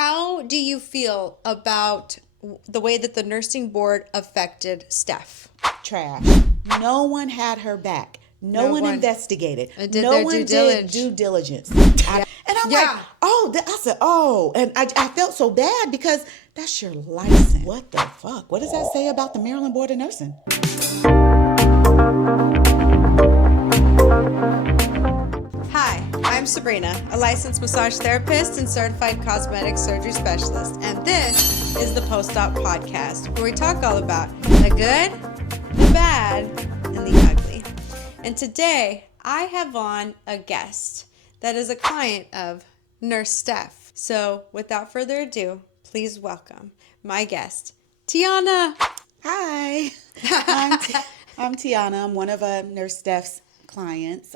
how do you feel about the way that the nursing board affected Steph? Trash. No one had her back. No one investigated. Did no their one due did diligence. due diligence. And I'm Yeah. like, I said, and I felt so bad because that's your license. What the fuck? What does that say about the Maryland Board of Nursing? Hi, I'm Sabrina, a licensed massage therapist and certified cosmetic surgery specialist, and this is the Post-Op Podcast, where we talk all about the good, the bad, and the ugly. And today, I have on a guest that is a client of Nurse Steph. So, without further ado, please welcome my guest, Tiana. Hi, I'm Tiana. I'm one of Nurse Steph's clients.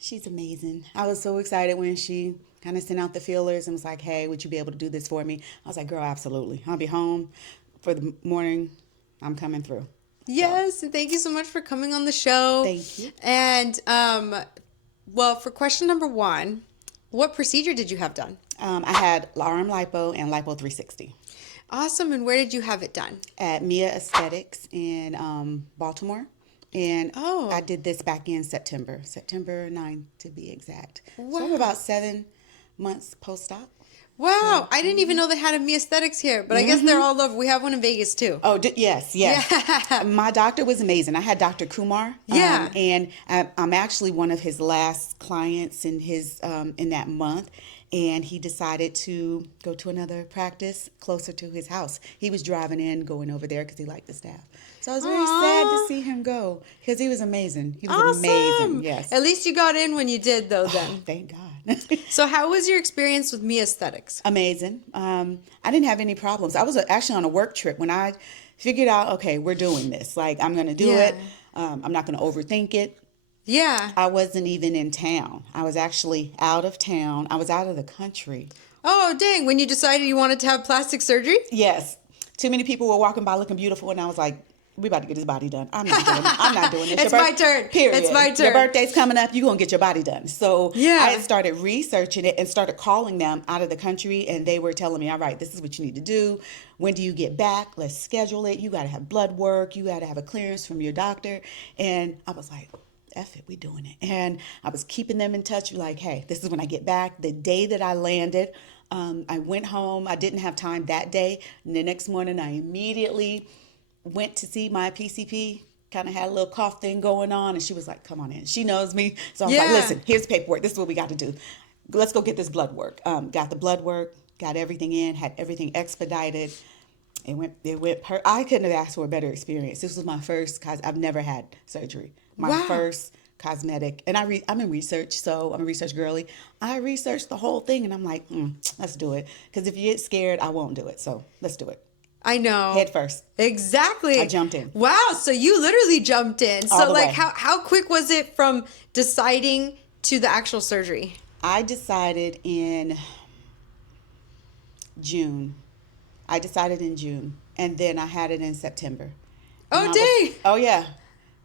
She's amazing. I was so excited when she kind of sent out the feelers and was like, hey, would you be able to do this for me? I was like, girl, absolutely. I'll be home for the morning. I'm coming through. Yes, and thank you so much for coming on the show. Thank you. And, well, for question number one, what procedure did you have done? I had arm lipo and lipo 360. Awesome. And where did you have it done? At Mia Aesthetics in Baltimore. And I did this back in September 9th to be exact. Wow. So I'm about 7 months post-op. Wow. I didn't even know they had a Me Aesthetics here, but I guess they're all over. We have one in Vegas too. Oh, yes. Yeah. My doctor was amazing. I had Dr. Kumar. Yeah. And I'm actually one of his last clients in his in that month. And he decided to go to another practice closer to his house. He was driving in, going over there because he liked the staff. So I was very sad to see him go because he was amazing. He was Awesome. amazing. Yes. At least you got in when you did, though, then. Oh, thank God. So how was your experience with Me Aesthetics? Amazing. I didn't have any problems. I was actually on a work trip when I figured out, okay, we're doing this. Like, I'm going to do it. I'm not going to overthink it. Yeah. I wasn't even in town. I was actually out of town. I was out of the country. Oh, dang. When you decided you wanted to have plastic surgery? Yes. Too many people were walking by looking beautiful, and I was like, we about to get this body done. I'm not doing it. I'm not doing this. It's my turn. Period. It's my turn. Your birthday's coming up. You're going to get your body done. So yeah. I had started researching it and started calling them out of the country, and they were telling me, all right, this is what you need to do. When do you get back? Let's schedule it. You got to have blood work. You got to have a clearance from your doctor. And I was like, F it, we doing it. And I was keeping them in touch, like, hey, this is when I get back. The day that I landed, I went home. I didn't have time that day. And the next morning, I immediately went to see my PCP, kind of had a little cough thing going on. And she was like, come on in. She knows me. So I was like, listen, here's paperwork. This is what we got to do. Let's go get this blood work. Got the blood work, got everything in, had everything expedited. I couldn't have asked for a better experience. This was my first, I've never had surgery. My first cosmetic, and I'm in research, so I'm a research girly. I researched the whole thing, and I'm like, let's do it. Because if you get scared, I won't do it. So let's do it. I know. Head first. Exactly. I jumped in. Wow. So you literally jumped in. All So the like way. how quick was it from deciding to the actual surgery? I decided in June. And then I had it in September. Oh, dang. Oh, yeah.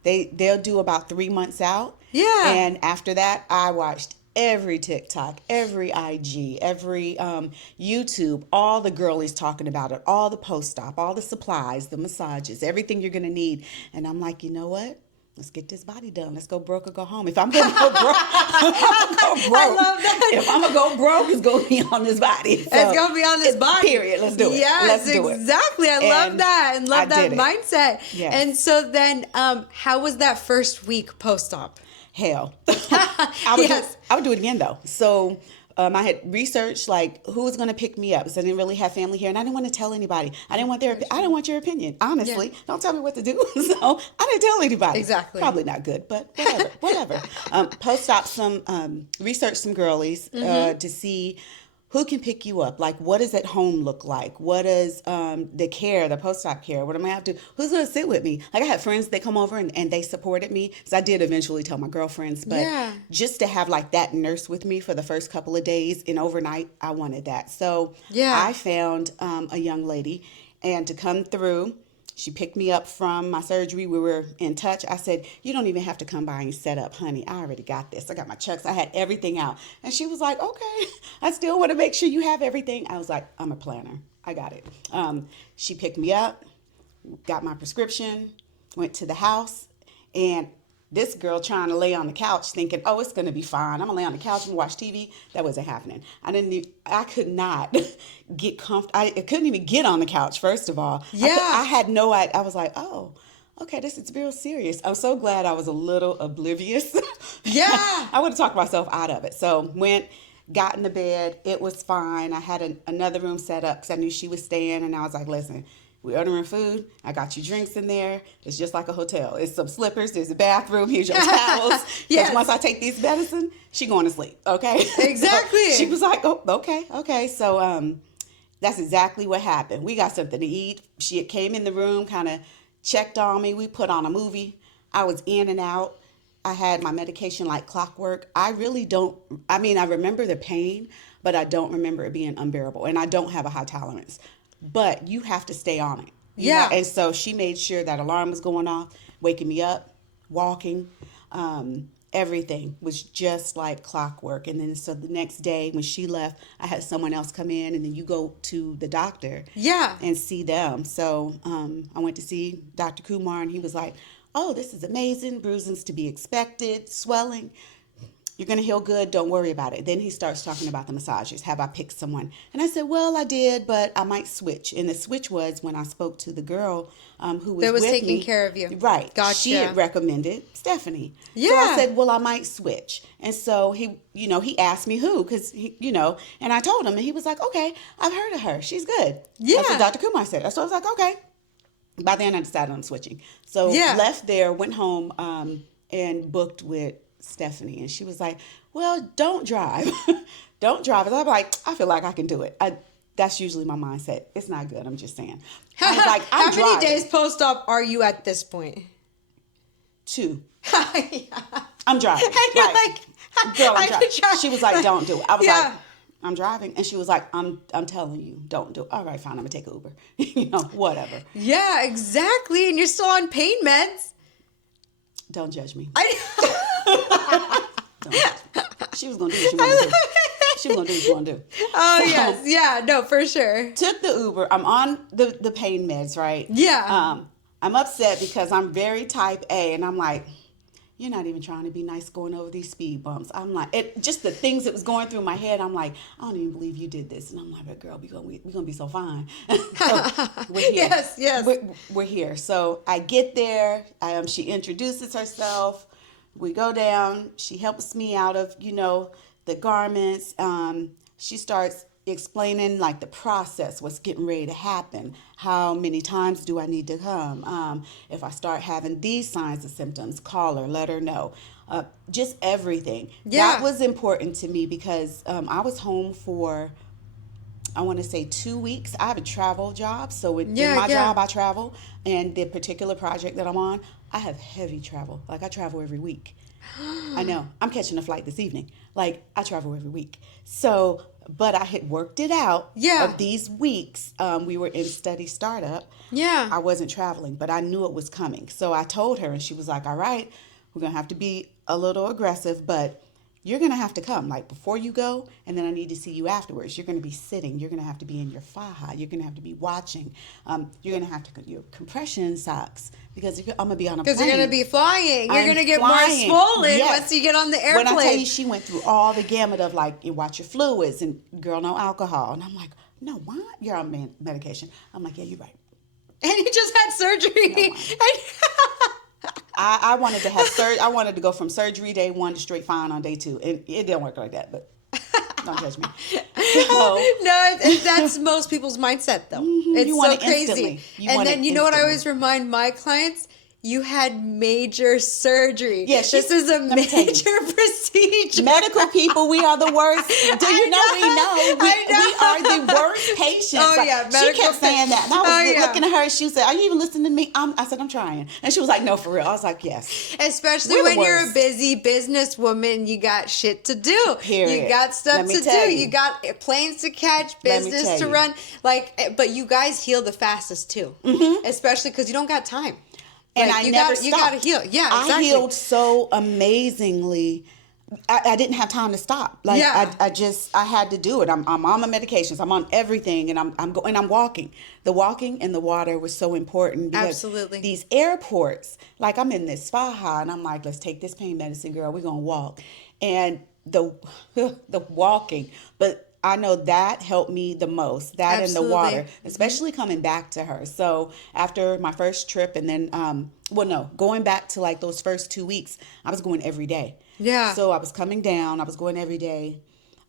They'll do about 3 months out. Yeah. And after that, I watched every TikTok, every IG, every YouTube, all the girlies talking about it, all the post-op, all the supplies, the massages, everything you're going to need. And I'm like, you know what? Let's get this body done. Let's go broke or go home. If I'm going to go broke, I love that. If I'm going to go broke, it's going to be on this body. So, it's going to be on this body. Period. Let's do it. Yes, Let's do it. Exactly. I love that and love that mindset. Yes. And so then how was that first week post-op? Hell. I would do it again, though. So I had researched, like, who was going to pick me up. So I didn't really have family here, and I didn't want to tell anybody. I didn't want your opinion, honestly. Yeah. Don't tell me what to do. So I didn't tell anybody. Exactly. Probably not good, but whatever. Post-op research some girlies to see who can pick you up? Like, what does at home look like? What does the post-op care? What am I going to have to, who's going to sit with me? Like, I had friends that come over and they supported me. So I did eventually tell my girlfriends. But just to have, like, that nurse with me for the first couple of days and overnight, I wanted that. So I found a young lady and to come through. She picked me up from my surgery. We were in touch. I said, you don't even have to come by and set up, honey. I already got this. I got my checks. I had everything out. And she was like, okay, I still want to make sure you have everything. I was like, I'm a planner. I got it. She picked me up, got my prescription, went to the house, and this girl trying to lay on the couch thinking, oh, it's going to be fine. I'm going to lay on the couch and watch TV. That wasn't happening. I could not get comfortable. I couldn't even get on the couch, first of all. Yeah. I had no idea. I was like, oh, okay, this is real serious. I'm so glad I was a little oblivious. Yeah. I would have talked myself out of it. So got in the bed. It was fine. I had another room set up because I knew she was staying. And I was like, listen, we're ordering food. I got you drinks in there. It's just like a hotel. It's some slippers. There's a bathroom. Here's your towels. Yes. Once I take these medicine, she going to sleep. Okay. Exactly. So she was like, oh, okay. So that's exactly what happened. We got something to eat. She came in the room, kind of checked on me. We put on a movie. I was in and out. I had my medication like clockwork. I remember the pain, but I don't remember it being unbearable. And I don't have a high tolerance. But you have to stay on it. Yeah. And so she made sure that alarm was going off, waking me up, walking. Everything was just like clockwork. And then so the next day when she left, I had someone else come in, and then you go to the doctor. Yeah. And see them. So I went to see Dr. Kumar, and he was like, oh, this is amazing. Bruising's to be expected, swelling. You're going to heal good. Don't worry about it. Then he starts talking about the massages. Have I picked someone? And I said, well, I did, but I might switch. And the switch was when I spoke to the girl who was with taking me. care of you. Right. Gotcha. She had recommended Stephanie. Yeah. So I said, well, I might switch. And so he asked me who, because and I told him, and he was like, okay, I've heard of her. She's good. Yeah. That's what Dr. Kumar said. So I was like, okay. By then I decided on switching. So left there, went home, and booked with Stephanie. And she was like, well, don't drive. Don't drive. And I'm like, I feel like I can do it. That's usually my mindset. It's not good. I'm just saying. I was like, How many days post-op are you at this point? 2. Yeah. I'm driving. And you're like, girl, I'm driving. She was like, don't do it. I was Yeah. like, I'm driving. And she was like, I'm telling you, don't do it. All right, fine. I'm going to take an Uber. Whatever. Yeah, exactly. And you're still on pain meds. Don't judge me. I Don't judge me. She was going to do what she wanted to do. She was going to do what she wanted to do. Oh, So, yes. Yeah, no, for sure. Took the Uber. I'm on the pain meds, right? Yeah. I'm upset because I'm very type A, and I'm like, you're not even trying to be nice going over these speed bumps. I'm like, just the things that was going through my head. I'm like, I don't even believe you did this. And I'm like, but girl, we're gonna be so fine. So we're here. Yes. We're here. So I get there. She introduces herself. We go down. She helps me out of, the garments. She starts explaining like the process, what's getting ready to happen. How many times do I need to come? If I start having these signs and symptoms, call her, let her know. Just everything. Yeah. That was important to me because I was home for, I want to say 2 weeks. I have a travel job. So in my job, I travel. And the particular project that I'm on, I have heavy travel. Like I travel every week. I know. I'm catching a flight this evening. Like I travel every week. So, but I had worked it out. Yeah. Of these weeks, we were in study startup. Yeah. I wasn't traveling, but I knew it was coming. So I told her, and she was like, all right, we're going to have to be a little aggressive, but you're going to have to come like before you go. And then I need to see you afterwards. You're going to be sitting. You're going to have to be in your faja. You're going to have to be watching. You're going to have to get your compression socks because I'm going to be on a plane. Because you're going to be flying. You're going to get flying. more swollen Yes. once you get on the airplane. When I tell you, she went through all the gamut of like, you watch your fluids and girl, no alcohol. And I'm like, no, what? You're on medication. I'm like, yeah, you're right. And you just had surgery. I wanted to have I wanted to go from surgery day 1 to straight fine on day 2. And it didn't work like that, but don't judge me. So, No, that's most people's mindset, though. It's you so want it crazy. instantly. And then you know what I always remind my clients? You had major surgery. Yeah, this is a major procedure. Medical people, we are the worst. Do you know we know? We are the worst patience. Oh, Like, yeah, she medical kept saying that. And I was looking at her and she said, are you even listening to me? I said, I'm trying. And she was like, no, for real. I was like, yes. Especially We're the when you're a worst. busy businesswoman, you got shit to do. Period. You got stuff Let me to do. tell You got planes to catch, Let me business tell to you. run. But you guys heal the fastest too. Especially because you don't got time. And Like, I you never got, you got to stopped. heal. Yeah, I exactly. healed so amazingly. I didn't have time to stop. Like, Yeah. I had to do it. I'm on my medications. I'm on everything, and I'm walking. The walking and the water was so important because Absolutely. these airports, like I'm in this Faja, and I'm like, let's take this pain medicine, girl. We're gonna walk, and the the walking, but. I know that helped me the most, that and the Absolutely. water, especially coming back to her. So after my first trip and then, going back to like those first 2 weeks, I was going every day. Yeah. So I was coming down, I was going every day.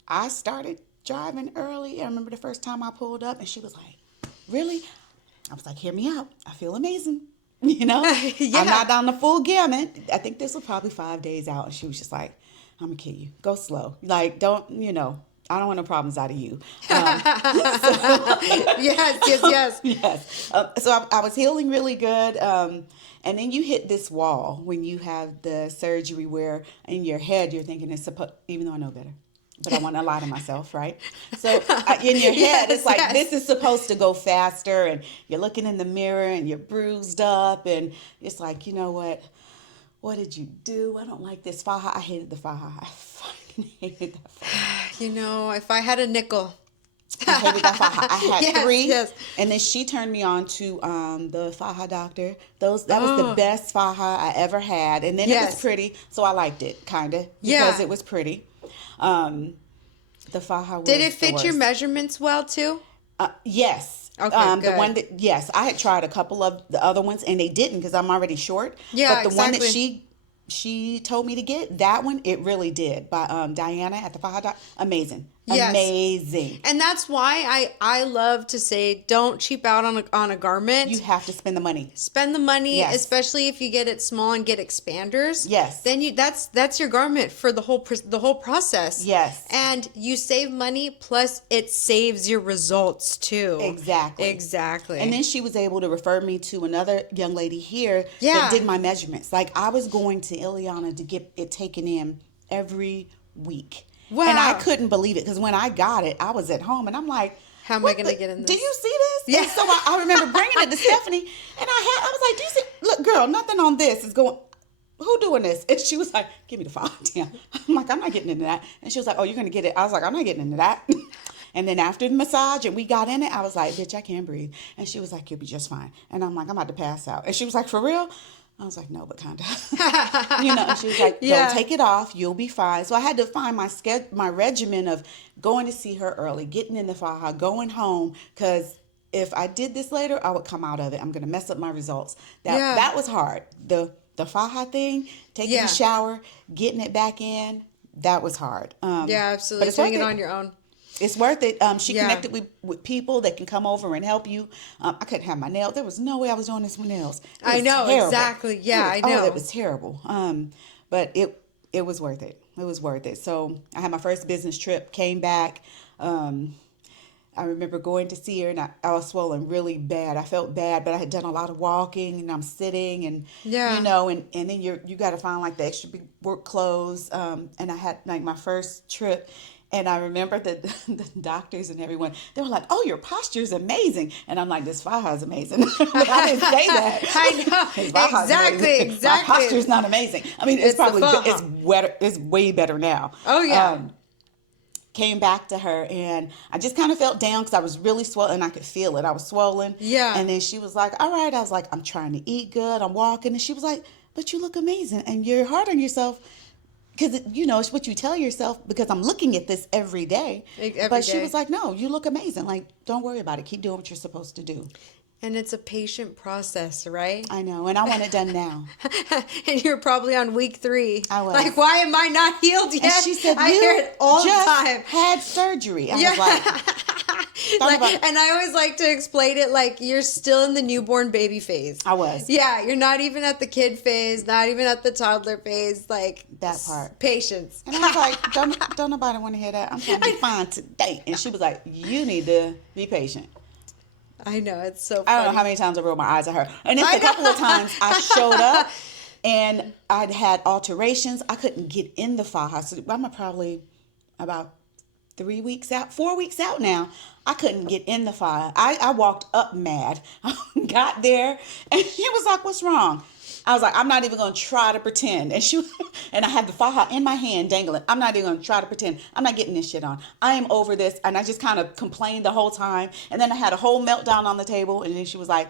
I started driving early. I remember the first time I pulled up and she was like, really? I was like, hear me out. I feel amazing. Yeah. I'm not on the full gamut. I think this was probably 5 days out. And she was just like, I'm going to kill you. Go slow. Like, don't, I don't want no problems out of you. Yes. Yes. So I was healing really good. And then you hit this wall when you have the surgery where in your head you're thinking it's supposed, even though I know better, but I want to lie to myself, right? So in your head, it's like, this is supposed to go faster, and you're looking in the mirror and you're bruised up, and it's like, you know what? What did you do? I don't like this Faja. I hated the Faja. I fucking hated that Faja. If I had a nickel. I hated that Faja. I had Yes, 3, yes. and then she turned me on to the Faja doctor. That was the best Faja I ever had, and then it was pretty, so I liked it kind of because it was pretty. The Faja was Did it fit the your worst. measurements well too? Yes. Okay, the one that I had tried a couple of the other ones and they didn't because I'm already short. Yeah, but the one that exactly. she told me to get, that one, it really did, by Diana at the Faja. Amazing. Yes. Amazing. And that's why I love to say, don't cheap out on a garment. You have to spend the money. Spend the money, Yes. especially if you get it small and get expanders. Yes. Then that's your garment for the whole process. Yes. And you save money, plus it saves your results too. Exactly. And then she was able to refer me to another young lady here Yeah. that did my measurements. Like, I was going to Ileana to get it taken in every week. Wow. And I couldn't believe it because when I got it, I was at home and I'm like, how am I going to get in this? Do you see this? Yeah. And so I remember bringing it to Stephanie and I was like, do you see? Look, girl, nothing on this is going. Who doing this? And she was like, give me the file. Damn. I'm like, I'm not getting into that. And she was like, oh, you're going to get it. I was like, I'm not getting into that. And then after the massage and we got in it, I was like, bitch, I can't breathe. And she was like, you'll be just fine. And I'm like, I'm about to pass out. And she was like, for real? I was like, no, but kind of. And she was like, don't take it off. You'll be fine. So I had to find my regimen of going to see her early, getting in the Faja, going home, because if I did this later, I would come out of it. I'm going to mess up my results. That was hard. The Faja thing, taking a shower, getting it back in, that was hard. Absolutely. But Doing it on your own. It's worth it. She connected with people that can come over and help you. I couldn't have my nails. There was no way I was doing this with nails. I know, terrible. exactly. Yeah, I know. Oh, it was terrible. But it was worth it. It was worth it. So I had my first business trip, came back. I remember going to see her and I was swollen really bad. I felt bad, but I had done a lot of walking and I'm sitting and, and then you got to find like the extra big work clothes. And I had like my first trip. And I remember the doctors and everyone, they were like, oh, your posture is amazing. And I'm like, this Faja is amazing. But I didn't say that. I know. Exactly. My posture is not amazing. I mean, it's probably, it's way better now. Oh, yeah. Came back to her and I just kind of felt down because I was really swollen and I could feel it. I was swollen. Yeah. And then she was like, all right. I was like, I'm trying to eat good. I'm walking. And she was like, but you look amazing and you're hard on yourself. Because, it's what you tell yourself because I'm looking at this every day. She was like, no, you look amazing. Like, don't worry about it. Keep doing what you're supposed to do. And it's a patient process, right? I know. And I want it done now. And you're probably on week 3. I was. Like, why am I not healed yet? And she said, I hear it all just the time. had surgery. I was like, And I always like to explain it like you're still in the newborn baby phase. I was. Yeah, you're not even at the kid phase, not even at the toddler phase. Like that part. Patience. And I was like, don't nobody want to hear that. I'm trying to be fine today. And she was like, you need to be patient. I know, it's so funny. I don't know how many times I rolled my eyes at her. And it's a couple of times I showed up and I'd had alterations. I couldn't get in the faja. So I'm probably about 4 weeks out now. I couldn't get in the faja. I walked up mad. I got there and she was like, what's wrong? I was like, I'm not even going to try to pretend. And I had the faja in my hand dangling. I'm not even going to try to pretend. I'm not getting this shit on. I am over this. And I just kind of complained the whole time. And then I had a whole meltdown on the table. And then she was like,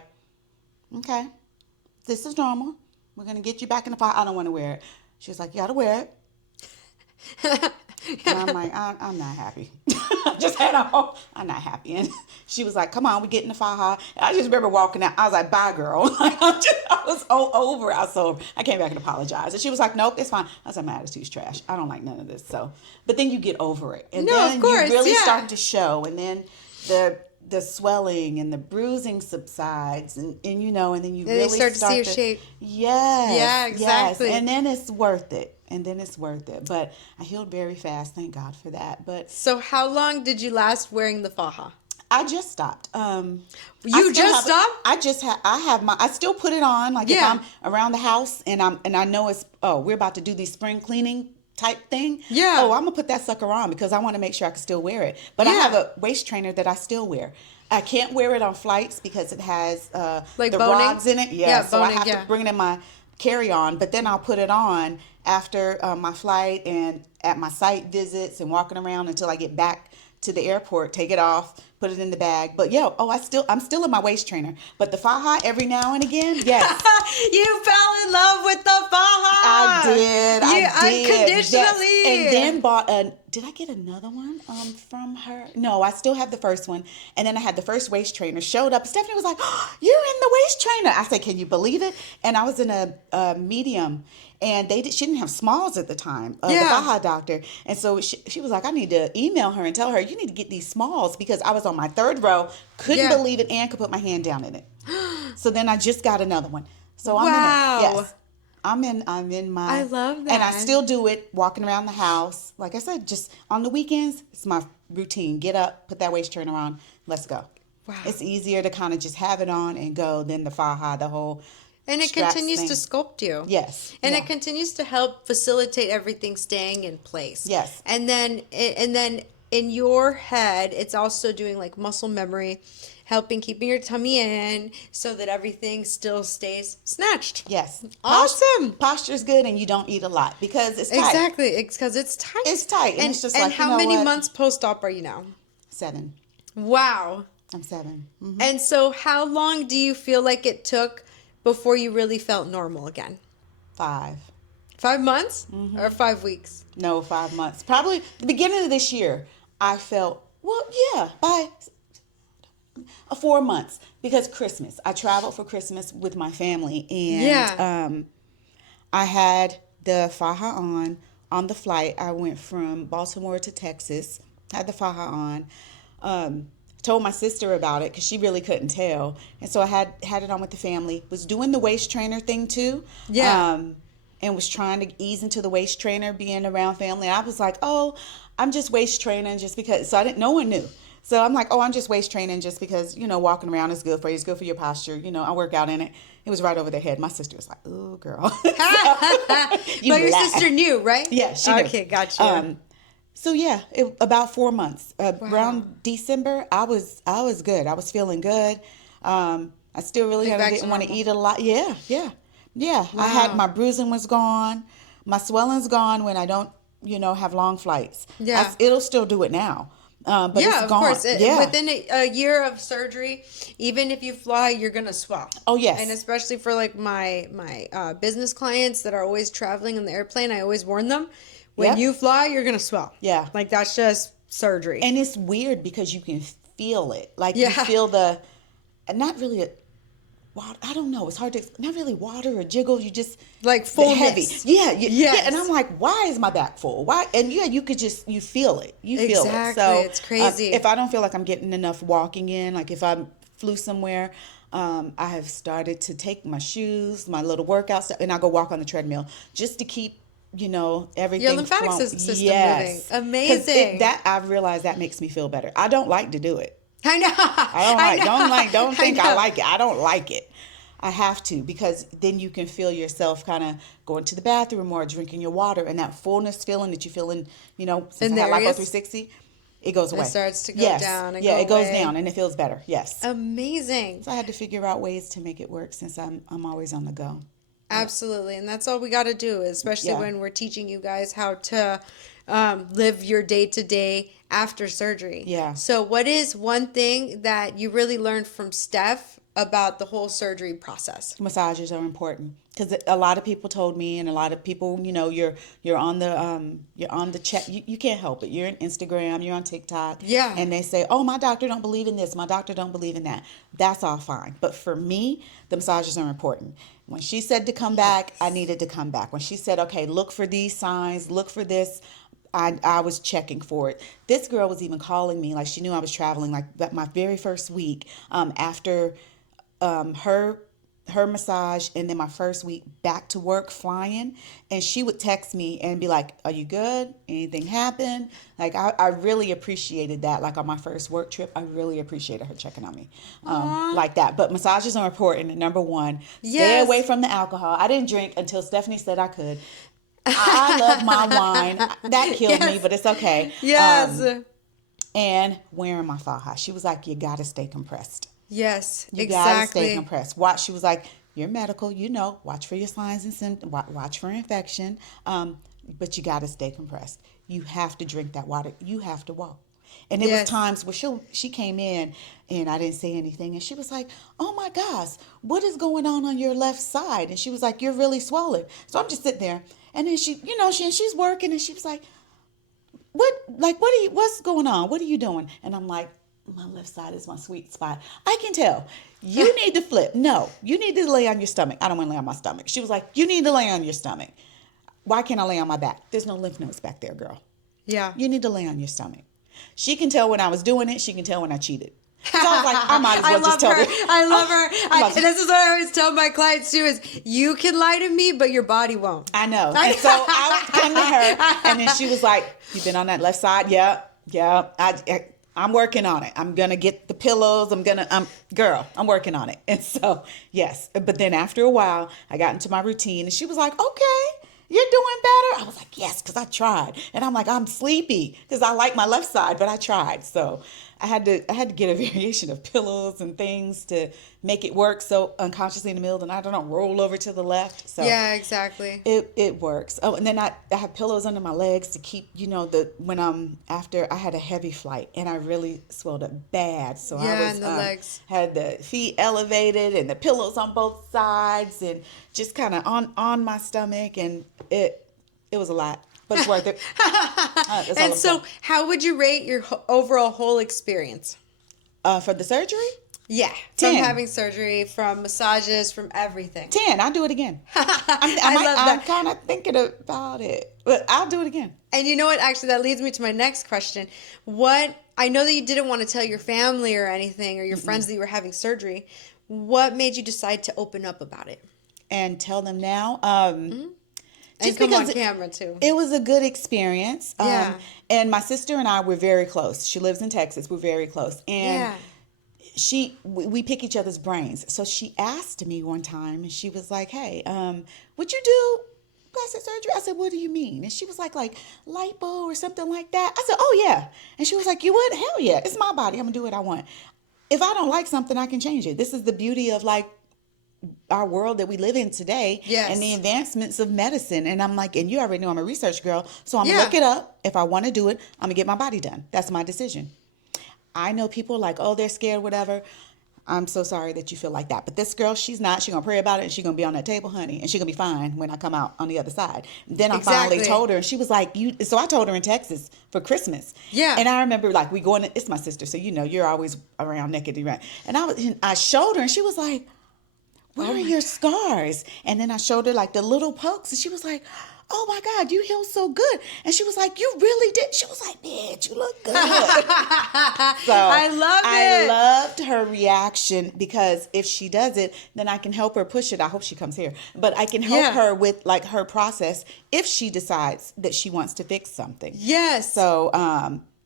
okay, this is normal. We're going to get you back in the faja. I don't want to wear it. She was like, you got to wear it. And I'm like, I'm not happy. I'm not happy. And she was like, come on, we get in the faja. And I just remember walking out. I was like, bye, girl. I was over it. I came back and apologized. And she was like, nope, it's fine. I was like, my attitude's trash. I don't like none of this. But then you get over it. And then of course, you really start to show. And then the swelling and the bruising subsides. And then you really start to see your shape. Yes. Yeah, exactly. Yes. And then it's worth it. But I healed very fast. Thank God for that. But so how long did you last wearing the faja? I just stopped. You just stopped? I still put it on. Like if I'm around the house and I know we're about to do these spring cleaning type thing. Yeah. Oh, I'm gonna put that sucker on because I want to make sure I can still wear it. But I have a waist trainer that I still wear. I can't wear it on flights because it has like the boning? rods in it. Yeah. So boning, I have to bring it in my carry-on, but then I'll put it on after my flight and at my site visits and walking around until I get back to the airport, take it off, put it in the bag. But I'm still in my waist trainer. But the faja every now and again, yes. You fell in love with the faja. I did. Unconditionally. Yes. And then did I get another one from her? No, I still have the first one. And then I had the first waist trainer showed up. Stephanie was like, oh, you're in the waist trainer. I said, can you believe it? And I was in a medium. And she didn't have smalls at the time, the faja doctor. And so she was like, I need to email her and tell her, you need to get these smalls because I was on my third row, couldn't believe it, and could put my hand down in it. So then I just got another one. So I'm in it. Yes. I'm in my. I love that. And I still do it walking around the house. Like I said, just on the weekends, it's my routine. Get up, put that waist trainer on, let's go. Wow. It's easier to kind of just have it on and go than the faja, the whole. And it continues to sculpt you. Yes. And it continues to help facilitate everything staying in place. Yes. And then in your head, it's also doing like muscle memory, keeping your tummy in so that everything still stays snatched. Yes. Awesome. Posture's good and you don't eat a lot because it's tight. Exactly. It's because it's tight. It's tight. And it's just and how many months post-op are you now? 7. Wow. I'm 7. Mm-hmm. And so how long do you feel like it took before you really felt normal again? 5. 5 months or 5 weeks? No, 5 months. Probably the beginning of this year, I felt, by 4 months because Christmas. I traveled for Christmas with my family and I had the faja on the flight. I went from Baltimore to Texas, had the faja on. Told my sister about it because she really couldn't tell. And so I had it on with the family. Was doing the waist trainer thing too. Yeah. And was trying to ease into the waist trainer, being around family. And I was like, oh, I'm just waist training just because. So no one knew. So I'm like, oh, I'm just waist training just because, walking around is good for you. It's good for your posture. I work out in it. It was right over their head. My sister was like, oh, girl. But your sister knew, right? Yeah, she knew. Okay, gotcha. So about 4 months. Around December, I was good. I was feeling good. I still really didn't want to eat a lot. Yeah. Wow. I had my bruising was gone. My swelling's gone when I don't, have long flights. Yeah. It'll still do it now. But it's gone. Of course. Within a year of surgery, even if you fly, you're gonna swell. Oh yes. And especially for like my business clients that are always traveling in the airplane, I always warn them. When you fly, you're going to swell. Yeah. Like, that's just surgery. And it's weird because you can feel it. Like, you feel not really water. I don't know. It's hard to, not really water or jiggle. You just Like fullness. heavy. Yeah. Yes. Yeah. And I'm like, why is my back full? Why? And yeah, you could just, you feel it. You feel it. Exactly. So It's crazy. if I don't feel like I'm getting enough walking in, like if I flew somewhere, I have started to take my shoes, my little workout stuff, and I go walk on the treadmill just to keep, everything. Your lymphatic system moving. 'Cause Amazing. that I've realized that makes me feel better. I don't like to do it. I know. Don't think I know. like it. I don't like it. I have to, because then you can feel yourself kind of going to the bathroom or drinking your water, and that fullness feeling that you feel since In I the had Lipo areas? 360, it goes away. It starts to go Yes. down and yeah, go it goes away. down and it feels better. Yes. Amazing. So I had to figure out ways to make it work since I'm always on the go. Absolutely. And that's all we got to do, especially Yeah. when we're teaching you guys how to live your day to day after surgery. Yeah. So, what is one thing that you really learned from Steph about the whole surgery process? Massages are important, because a lot of people told me, and a lot of people, you're on the chat. You can't help it. You're on Instagram, you're on TikTok. Yeah. And they say, oh, my doctor don't believe in this, my doctor don't believe in that. That's all fine. But for me, the massages are important. When she said to come back, I needed to come back. When she said, okay, look for these signs, look for this, I was checking for it. This girl was even calling me, like she knew I was traveling, like my very first week after her massage, and then my first week back to work flying, and she would text me and be like, are you good? Anything happen? Like I really appreciated that. Like on my first work trip, I really appreciated her checking on me like that. But massages are important. Number one, stay Yes. away from the alcohol. I didn't drink until Stephanie said I could. I love my wine. That killed me, Yes. but it's okay. Yes. And wearing my faja. She was like, you got to stay compressed. Yes. You gotta stay exactly. compressed. Watch. She was like, "You're medical, Watch for your signs and symptoms. Watch for infection. But you gotta stay compressed. You have to drink that water. You have to walk." And it was Yes. times where she came in and I didn't say anything, and she was like, "Oh my gosh, what is going on your left side?" And she was like, "You're really swollen." So I'm just sitting there, and then she's working, and she was like, what's going on? What are you doing? And I'm like, my left side is my sweet spot. I can tell. You need to flip. No, you need to lay on your stomach. I don't want to lay on my stomach. She was like, you need to lay on your stomach. Why can't I lay on my back? There's no lymph nodes back there, girl. Yeah. You need to lay on your stomach. She can tell when I was doing it. She can tell when I cheated. So I was like, I might as well just tell her. I love her. And this is what I always tell my clients too: is you can lie to me, but your body won't. I know. And so I would come to her, and then she was like, "You've been on that left side, yeah. I'm working on it. I'm gonna get the pillows. I'm working on it." And so yes, but then after a while, I got into my routine, and she was like, "Okay, you're doing better." I was like, "Yes," because I tried, and I'm like, I'm sleepy because I like my left side, but I tried. So I had to get a variation of pillows and things to make it work. So unconsciously in the middle of the night, I don't roll over to the left. So Yeah, exactly. it works. Oh, and then I have pillows under my legs to keep, after I had a heavy flight and I really swelled up bad. So Yeah, I was and the legs. had the feet elevated and the pillows on both sides and just kind of on my stomach, and it was a lot, but it's worth it. It's all And so, how would you rate your overall whole experience? for the surgery, Yeah, 10. from having surgery, from massages, from everything. 10. I'll do it again. I love I'm that. kind of thinking about it, but I'll do it again. And you know what? Actually, that leads me to my next question. I know that you didn't want to tell your family or anything, or your friends that you were having surgery. What made you decide to open up about it? And tell them now. And come on camera too. It was a good experience. Yeah. And my sister and I were very close. She lives in Texas. We're very close. And Yeah. we pick each other's brains. So she asked me one time, and she was like, "Hey, would you do plastic surgery?" I said, "What do you mean?" And she was like lipo or something like that. I said, "Oh yeah." And she was like, "You would? Hell yeah. It's my body. I'm gonna do what I want. If I don't like something, I can change it." This is the beauty of our world that we live in today, Yes. and the advancements of medicine. And I'm like, and you already know I'm a research girl, so I'm Yeah. gonna look it up. If I want to do it, I'm gonna get my body done. That's my decision. I know people like, oh, they're scared, whatever. I'm so sorry that you feel like that. But this girl, she's not. She's going to pray about it, and she's going to be on that table, honey, and she's going to be fine when I come out on the other side. Then I finally Exactly. told her, and she was like, so I told her in Texas for Christmas. Yeah. And I remember we going, it's my sister, so you're always around naked. And I showed her, and she was like, where are your scars? And then I showed her like the little pokes, and she was like, oh my God, you healed so good. And she was like, you really did. She was like, bitch, you look good. So I love it. I loved her reaction, because if she does it, then I can help her push it. I hope she comes here. But I can help her with like her process if she decides that she wants to fix something. Yes. So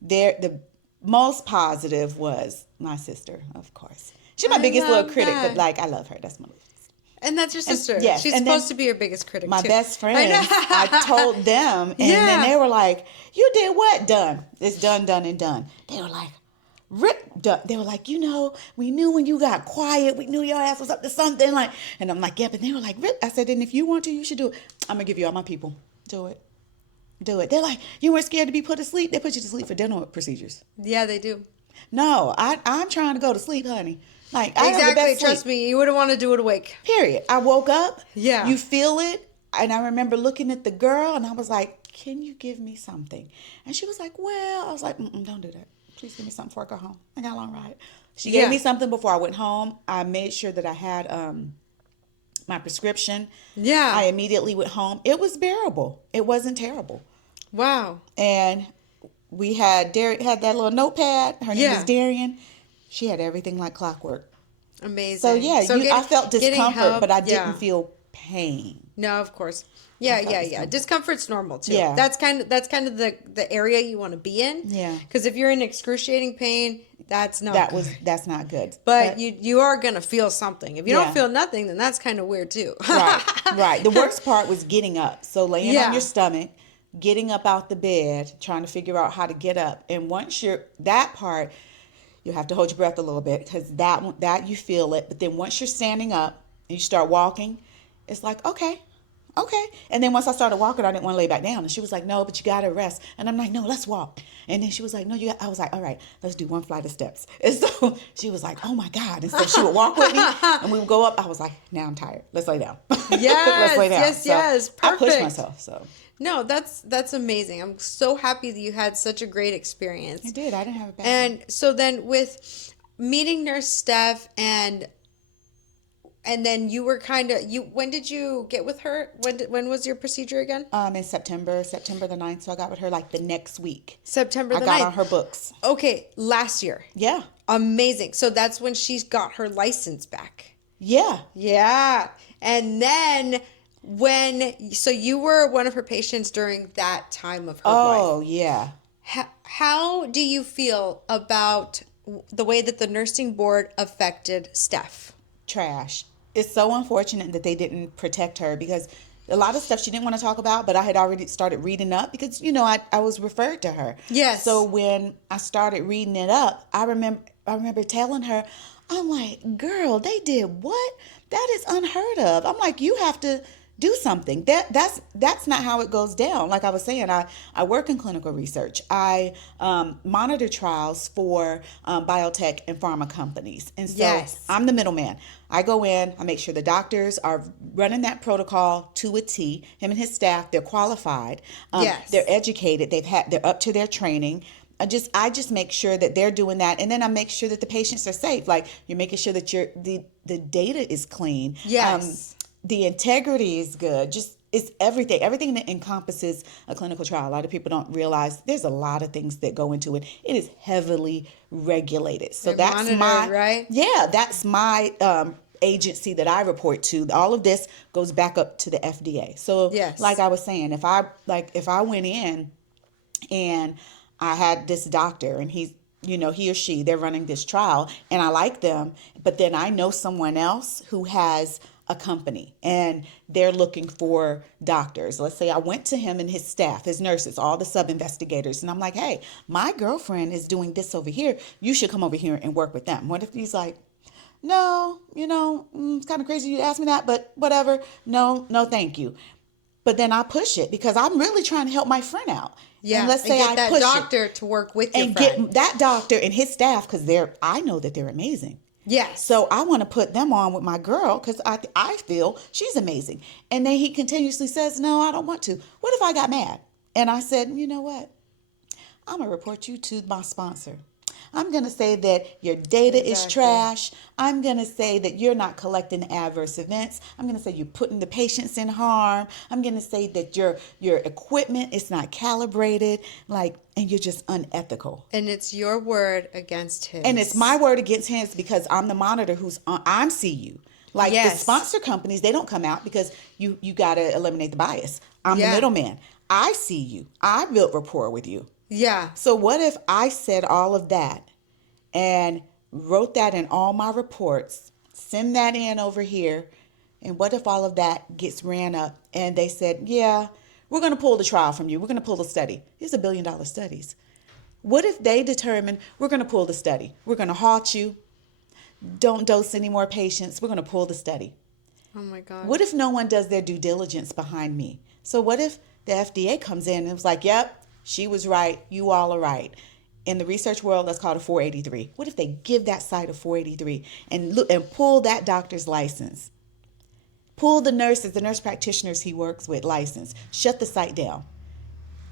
the most positive was my sister, of course. She's my biggest little critic, but like I love her. That's my little sister. And that's your sister. Yes. She's And supposed to be your biggest critic, my too. best friends, I told them, and then they were like, you did what? Done. It's done, done, and done. They were like, Rip, done. They were like, we knew when you got quiet, we knew your ass was up to something. Like, and I'm like, yeah, but they were like, Rip. I said, and if you want to, you should do it. I'm going to give you all my people. Do it. Do it. They're like, you weren't scared to be put to sleep? They put you to sleep for dental procedures. Yeah, they do. No, I'm trying to go to sleep, honey. Like, I have the Exactly. best Trust sleep. me, you wouldn't want to do it awake. Period. I woke up. Yeah. You feel it. And I remember looking at the girl, and I was like, can you give me something? And she was like, well, I was like, don't do that. Please give me something before I go home. I got a long ride. She gave me something before I went home. I made sure that I had my prescription. Yeah. I immediately went home. It was bearable. It wasn't terrible. Wow. And we had that little notepad. Her name was Darian. She had everything like clockwork. Amazing. So yeah, I felt discomfort, help, but I didn't feel pain. No, of course. Yeah. Discomfort's normal too. Yeah. That's kind of the area you want to be in. Yeah. Because if you're in excruciating pain, that's not that's not good. But you are gonna feel something. If you don't Yeah. feel nothing, then that's kind of weird too. Right. The worst part was getting up. So laying on your stomach, getting up out the bed, trying to figure out how to get up. And once that part, you have to hold your breath a little bit, because that you feel it. But then once you're standing up and you start walking, it's like, okay. And then once I started walking, I didn't want to lay back down. And she was like, no, but you got to rest. And I'm like, no, let's walk. And then she was like, no, I was like, all right, let's do one flight of steps. And so she was like, oh my God. And so she would walk with me and we would go up. I was like, now I'm tired. Let's lay down. Yes, let's lay down. yes. Perfect. I pushed myself. So no, that's amazing. I'm so happy that you had such a great experience. I did. I didn't have a bad And so then with meeting Nurse Steph and then you were when did you get with her? When was your procedure again? In September the 9th. So I got with her like the next week. September the 9th. I got on her books. Okay, last year. Yeah. Amazing. So that's when she's got her license back. Yeah. Yeah. And then so you were one of her patients during that time of her life. Oh, yeah. How do you feel about the way that the nursing board affected Steph? Trash. It's so unfortunate that they didn't protect her, because a lot of stuff she didn't want to talk about, but I had already started reading up because, I was referred to her. Yes. So when I started reading it up, I remember telling her, I'm like, girl, they did what? That is unheard of. I'm like, you have to do something. That's not how it goes down. Like I was saying, I work in clinical research. I monitor trials for biotech and pharma companies. And so I'm the middleman. I go in, I make sure the doctors are running that protocol to a T. Him and his staff, they're qualified. They're educated. They're up to their training. I just make sure that they're doing that, and then I make sure that the patients are safe. Like you're making sure that the data is clean. Yes. The integrity is good. It's everything that encompasses a clinical trial. A lot of people don't realize there's a lot of things that go into it. It is heavily regulated. So They're monitored, right? Yeah, that's my agency that I report to. All of this goes back up to the FDA. So like I was saying, if I went in and I had this doctor and he or she, they're running this trial and I like them, but then I know someone else who has a company and they're looking for doctors. Let's say I went to him and his staff, his nurses, all the sub-investigators, and I'm like, hey, my girlfriend is doing this over here. You should come over here and work with them. What if he's like, no, it's kind of crazy you to ask me that, but whatever. No, thank you. But then I push it because I'm really trying to help my friend out. Yeah, and let's say get I that push doctor to work with your and friend. get that doctor and his staff, because I know that they're amazing. Yes. So I want to put them on with my girl because I feel she's amazing. And then he continuously says, no, I don't want to. What if I got mad? And I said, you know what? I'm going to report you to my sponsor. I'm going to say that your data is Exactly. trash. I'm going to say that you're not collecting adverse events. I'm going to say you're putting the patients in harm. I'm going to say that your equipment is not calibrated, and you're just unethical. And it's your word against his. And it's my word against his because I'm the monitor who's on, I'm CU. Like the sponsor companies, they don't come out because you got to eliminate the bias. I'm the middleman. I see you. I built rapport with you. Yeah. So what if I said all of that and wrote that in all my reports, send that in over here, and what if all of that gets ran up and they said, yeah, we're going to pull the trial from you. We're going to pull the study. These are $1 billion studies. What if they determine we're going to pull the study? We're going to halt you. Don't dose any more patients. We're going to pull the study. Oh my God. What if no one does their due diligence behind me? So what if the FDA comes in and was like, yep, she was right. You all are right. In the research world, that's called a 483. What if they give that site a 483 and look and pull that doctor's license? Pull the nurse practitioners he works with license. Shut the site down.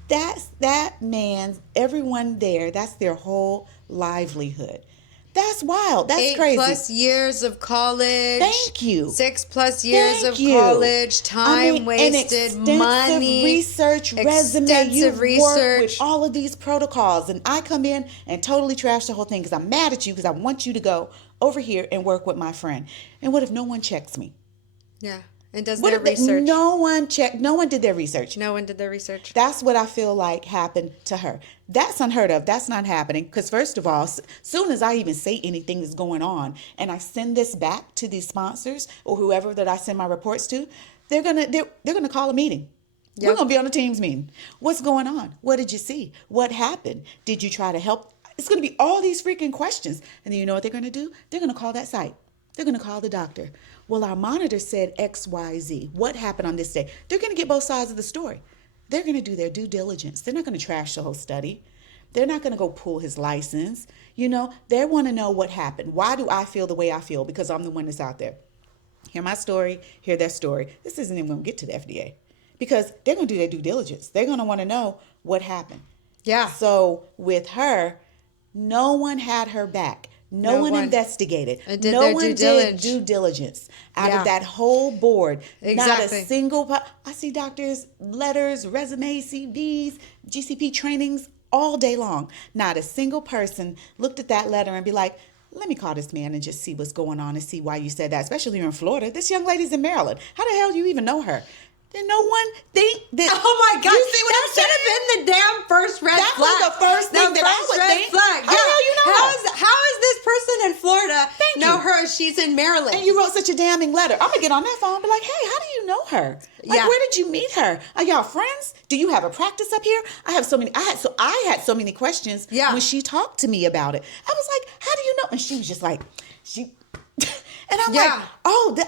That man's, everyone there, that's their whole livelihood. That's wild. That's crazy. 8+ years of college. Thank you. 6+ years Thank of you. college. Time wasted. Money. Research, resume. You work with all of these protocols, and I come in and totally trash the whole thing because I'm mad at you because I want you to go over here and work with my friend. And what if no one checks me? Yeah. And does What their if they- research. No one checked. No one did their research. No one did their research. That's what I feel like happened to her. That's unheard of. That's not happening. Because first of all, soon as I even say anything that's going on and I send this back to these sponsors or whoever that I send my reports to, they're gonna call a meeting. Yep. We're gonna be on a Teams meeting. What's going on? What did you see? What happened? Did you try to help? It's gonna be all these freaking questions. And then you know what they're gonna do? They're gonna call that site. They're going to call the doctor. Well, our monitor said XYZ. What happened on this day? They're going to get both sides of the story. They're going to do their due diligence. They're not going to trash the whole study. They're not going to go pull his license. They want to know what happened. Why do I feel the way I feel? Because I'm the one that's out there. Hear my story, hear their story. This isn't even going to get to the FDA because they're going to do their due diligence. They're going to want to know what happened. Yeah. So with her, no one had her back. No one investigated. And did no their one due did diligence. due diligence out of that whole board. Not a Exactly. single. I see doctors' letters, resumes, CVs, GCP trainings all day long. Not a single person looked at that letter and be like, let me call this man and just see what's going on and see why you said that, especially here in Florida. This young lady's in Maryland. How the hell do you even know her? Did no one think that? Oh my God! You see what I'm that should have been the damn first red That flag. was the first thing that I would think. Flag. How the hell you know her? How is this person in Florida Thank know you. her? She's in Maryland. And you wrote such a damning letter. I'm gonna get on that phone and be like, hey, how do you know her? Like, where did you meet her? Are y'all friends? Do you have a practice up here? I had so many questions when she talked to me about it. I was like, how do you know? And she was just like, and I'm like,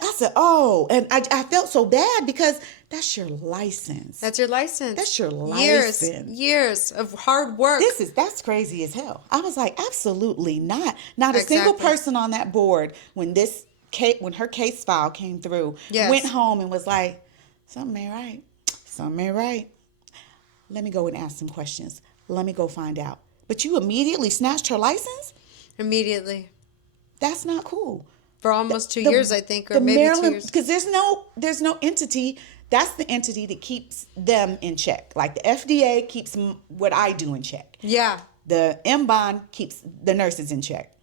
I said, and I felt so bad because that's your license. That's your license. That's your license. Years of hard work. That's crazy as hell. I was like, absolutely not. Not a single person on that board when her case file came through went home and was like, something ain't right. Something ain't right. Let me go and ask some questions. Let me go find out. But you immediately snatched her license? Immediately. That's not cool. For almost 2 years, I think, or maybe Maryland, 2 years. Because there's no entity. That's the entity that keeps them in check. Like the FDA keeps what I do in check. Yeah. The M-Bond keeps the nurses in check.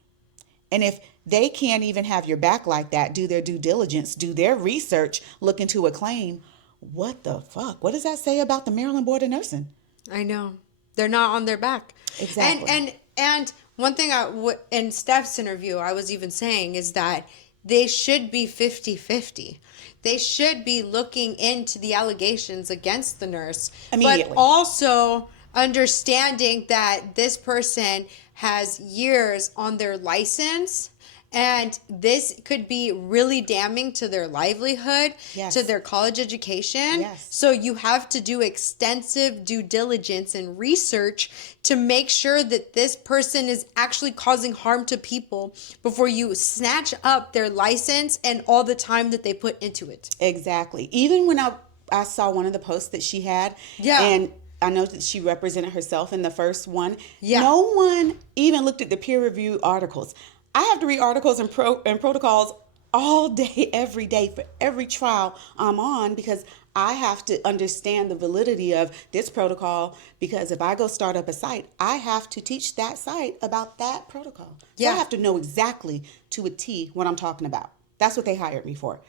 And if they can't even have your back like that, do their due diligence, do their research, look into a claim, what the fuck? What does that say about the Maryland Board of Nursing? I know. They're not on their back. Exactly. And one thing in Steph's interview I was even saying is that they should be 50-50. They should be looking into the allegations against the nurse. Immediately. But also understanding that this person has years on their license. And this could be really damning to their livelihood, to their college education. Yes. So you have to do extensive due diligence and research to make sure that this person is actually causing harm to people before you snatch up their license and all the time that they put into it. Exactly. Even when I saw one of the posts that she had, and I know that she represented herself in the first one. Yeah. No one even looked at the peer review articles. I have to read articles and protocols all day, every day for every trial I'm on, because I have to understand the validity of this protocol, because if I go start up a site, I have to teach that site about that protocol. So I have to know exactly to a T what I'm talking about. That's what they hired me for.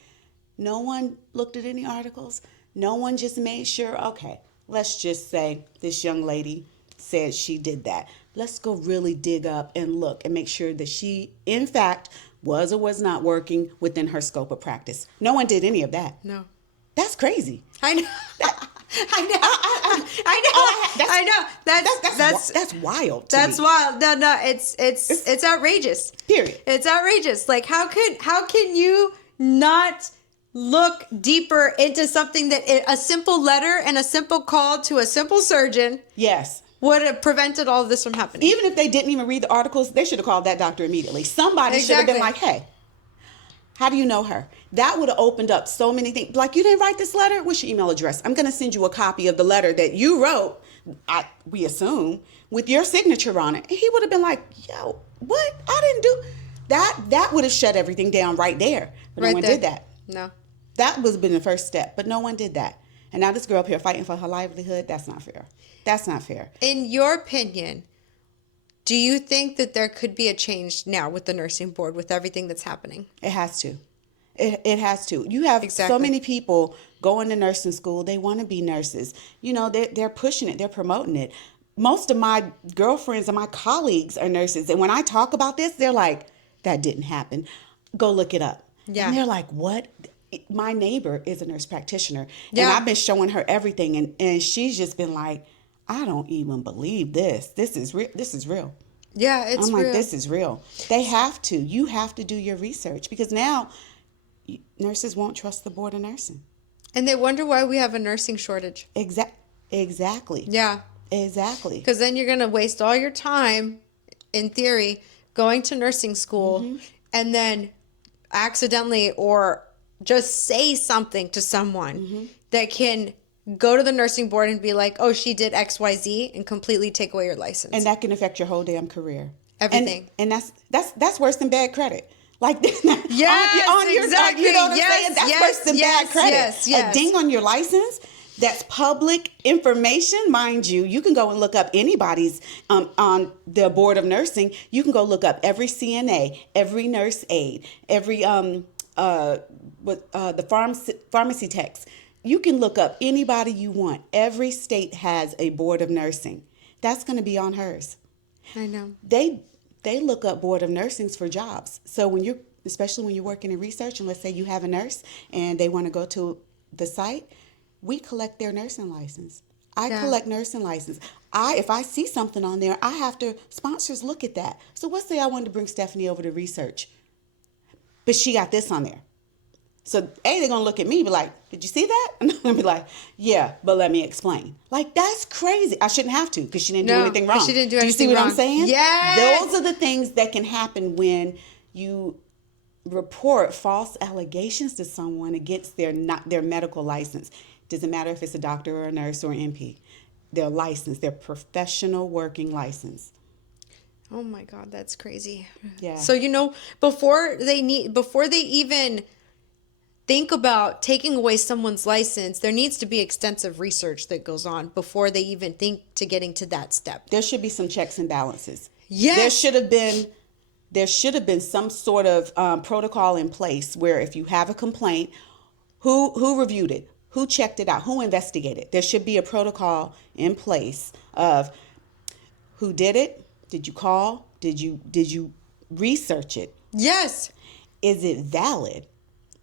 No one looked at any articles. No one just made sure, okay, let's just say this young lady said she did that. Let's go really dig up and look and make sure that she, in fact, was or was not working within her scope of practice. No one did any of that. No. That's crazy. I know. I know. That's wild. That's wild. No. It's outrageous. Period. It's outrageous. Like, how can you not look deeper into something that a simple letter and a simple call to a simple surgeon Yes. would have prevented all of this from happening? Even if they didn't even read the articles, they should have called that doctor immediately. Somebody should have been like, hey, how do you know her? That would have opened up so many things. Like, you didn't write this letter? What's your email address? I'm going to send you a copy of the letter that you wrote, we assume, with your signature on it. And he would have been like, yo, what? I didn't do that. That would have shut everything down right there. But no one did that. No. That was been the first step, but no one did that. And now this girl up here fighting for her livelihood, that's not fair. That's not fair. In your opinion, do you think that there could be a change now with the nursing board, with everything that's happening? It has to. It has to. You have so many people going to nursing school. They want to be nurses. You know, they're pushing it. They're promoting it. Most of my girlfriends and my colleagues are nurses. And when I talk about this, they're like, that didn't happen. Go look it up. Yeah. And they're like, what? My neighbor is a nurse practitioner. Yeah. And I've been showing her everything. And she's just been like, I don't even believe this. This is real. This is real. Yeah, it's I'm real. like, this is real. They have to. You have to do your research, because now nurses won't trust the board of nursing. And they wonder why we have a nursing shortage. Exactly. Yeah. Exactly. Because then you're going to waste all your time, in theory, going to nursing school and then accidentally or just say something to someone that can go to the nursing board and be like, oh, she did XYZ, and completely take away your license. And that can affect your whole damn career. Everything. And that's worse than bad credit. Like, yes, exactly. You know what I'm saying? That's worse than bad credit. Yes. A ding on your license, that's public information, mind you. You can go and look up anybody's on the board of nursing. You can go look up every CNA, every nurse aide, every the pharmacy techs. You can look up anybody you want. Every state has a board of nursing. That's going to be on hers. I know. They look up board of nursings for jobs. So especially when you're working in research, and let's say you have a nurse and they want to go to the site, we collect their nursing license. I collect nursing license. If I see something on there, I have to, sponsors look at that. So let's say I wanted to bring Stephanie over to research, but she got this on there. So they're going to look at me and be like, did you see that? And I'm going to be like, yeah, but let me explain. Like, that's crazy. I shouldn't have to, because she didn't do anything wrong. She didn't do anything you see what wrong. I'm saying? Yes. Those are the things that can happen when you report false allegations to someone against their medical license. Doesn't matter if it's a doctor or a nurse or an NP. Their license, their professional working license. Oh my God, that's crazy. Yeah. So, before they even think about taking away someone's license, there needs to be extensive research that goes on before they even think to getting to that step. There should be some checks and balances. Yes. There should have been some sort of protocol in place where if you have a complaint, who reviewed it, who checked it out, who investigated. There should be a protocol in place of who did it. Did you call? Did you research it? Yes. Is it valid?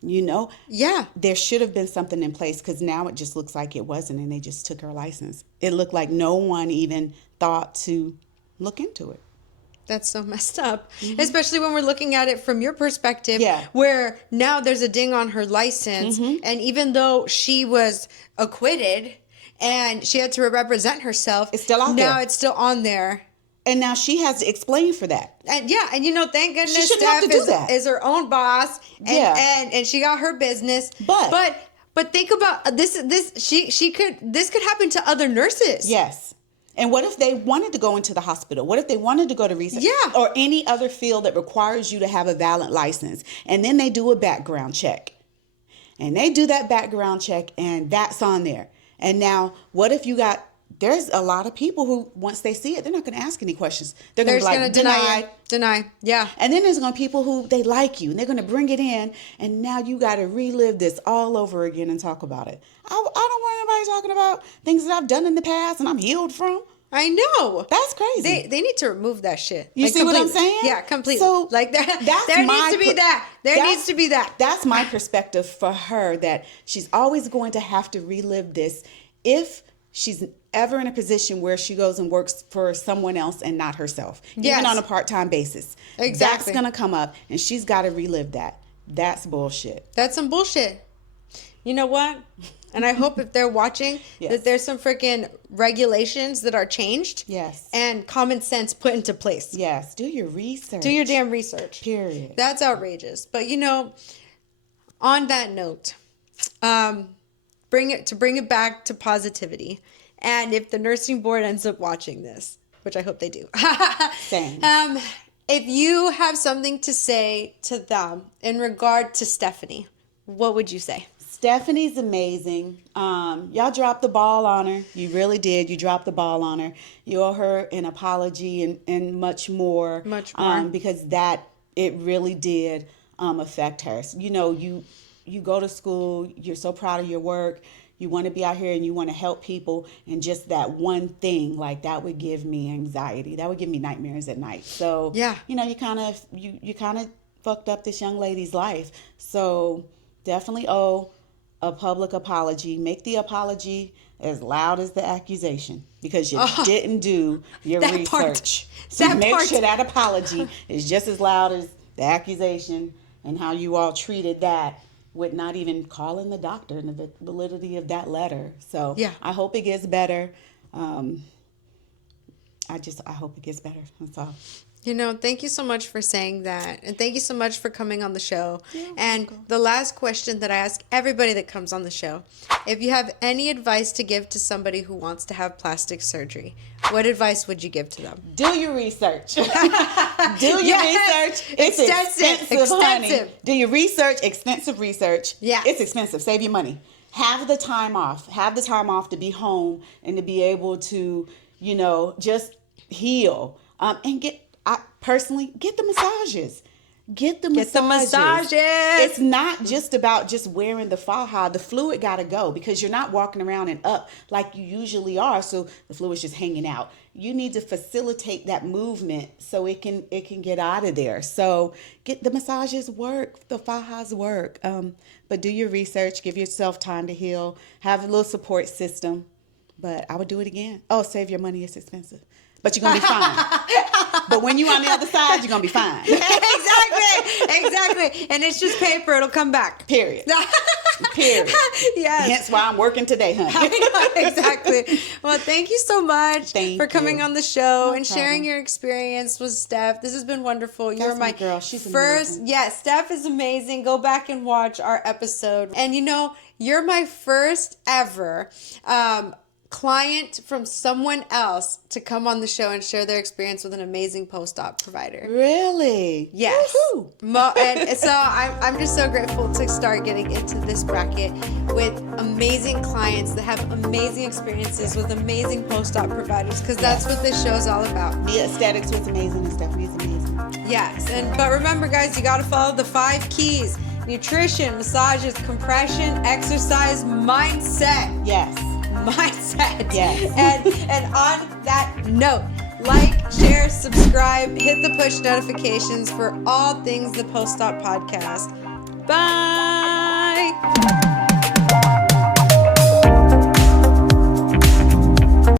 Yeah. There should have been something in place, because now it just looks like it wasn't, and they just took her license. It looked like no one even thought to look into it. That's so messed up, especially when we're looking at it from your perspective, Yeah. where now there's a ding on her license. And even though she was acquitted and she had to represent herself, It's still out there. Now it's still on there. And now she has to explain for that. And thank goodness shouldn't have Steph to do that. is her own boss, and, Yeah. and she got her business. But But think about this could happen to other nurses. Yes. And what if they wanted to go into the hospital? What if they wanted to go to research? Yeah. Or any other field that requires you to have a valid license. And then they do a background check. And they do that background check, and that's on there. And now, what if there's a lot of people who, once they see it, they're not going to ask any questions. They're going to be like, deny. Yeah. And then there's going to be people who, they like you, and they're going to bring it in, and now you got to relive this all over again and talk about it. I don't want anybody talking about things that I've done in the past and I'm healed from. I know. That's crazy. They need to remove that shit. You see what I'm saying? Yeah, completely. So there needs to be that. There needs to be that. That's my perspective for her, that she's always going to have to relive this if she's ever in a position where she goes and works for someone else and not herself, even on a part-time basis. Exactly. That's going to come up, and she's got to relive that. That's bullshit. That's some bullshit. You know what? And I hope if they're watching that there's some freaking regulations that are changed. Yes. And common sense put into place. Yes. Do your research. Do your damn research. Period. That's outrageous. But on that note, bring it back to positivity. And if the nursing board ends up watching this, which I hope they do. Same. If you have something to say to them in regard to Stephanie, what would you say? Stephanie's amazing. Y'all dropped the ball on her. You really did. You dropped the ball on her. You owe her an apology and much more. Much more. Because it really did affect her. You go to school. You're so proud of your work. You want to be out here and you want to help people. And just that one thing, like, that would give me anxiety. That would give me nightmares at night. So, yeah. You kind of fucked up this young lady's life. So definitely owe a public apology. Make the apology as loud as the accusation, because you didn't do your research. So make sure that apology is just as loud as the accusation, and how you all treated that with not even calling the doctor and the validity of that letter. So yeah. I hope it gets better. I hope it gets better. That's all. Thank you so much for saying that. And thank you so much for coming on the show. And the last question that I ask everybody that comes on the show, if you have any advice to give to somebody who wants to have plastic surgery, what advice would you give to them? Do your research. Do your research. It's extensive, honey. Do your research, extensive research. Yeah. It's expensive. Save your money. Have the time off. Have the time off to be home and to be able to, just heal. And personally, get the massages. Get the massages. It's not just about just wearing the faja. The fluid got to go, because you're not walking around and up like you usually are. So the fluid's just hanging out. You need to facilitate that movement so it can get out of there. So get the massages work, the fajas work. But do your research. Give yourself time to heal. Have a little support system. But I would do it again. Oh, save your money. It's expensive. But you're going to be fine. But when you're on the other side, you're going to be fine. Exactly. And it's just paper. It'll come back. Period. Yes. Hence why I'm working today, honey. Exactly. Well, thank you so much for coming on the show and sharing your experience with Steph. This has been wonderful. You're my girl. She's amazing. Yes, Steph is amazing. Go back and watch our episode. And you're my first ever client from someone else to come on the show and share their experience with an amazing post-op provider. Really? Yes. And so I'm just so grateful to start getting into this bracket with amazing clients that have amazing experiences with amazing post-op providers, because that's what this show is all about. Mia Aesthetics was amazing and Stephanie's amazing. Yes. But remember, guys, you got to follow the 5 keys: nutrition, massages, compression, exercise, mindset. Yes. Mindset. Yes. And on that note, like, share, subscribe, hit the push notifications for all things the Post-Op Podcast. Bye.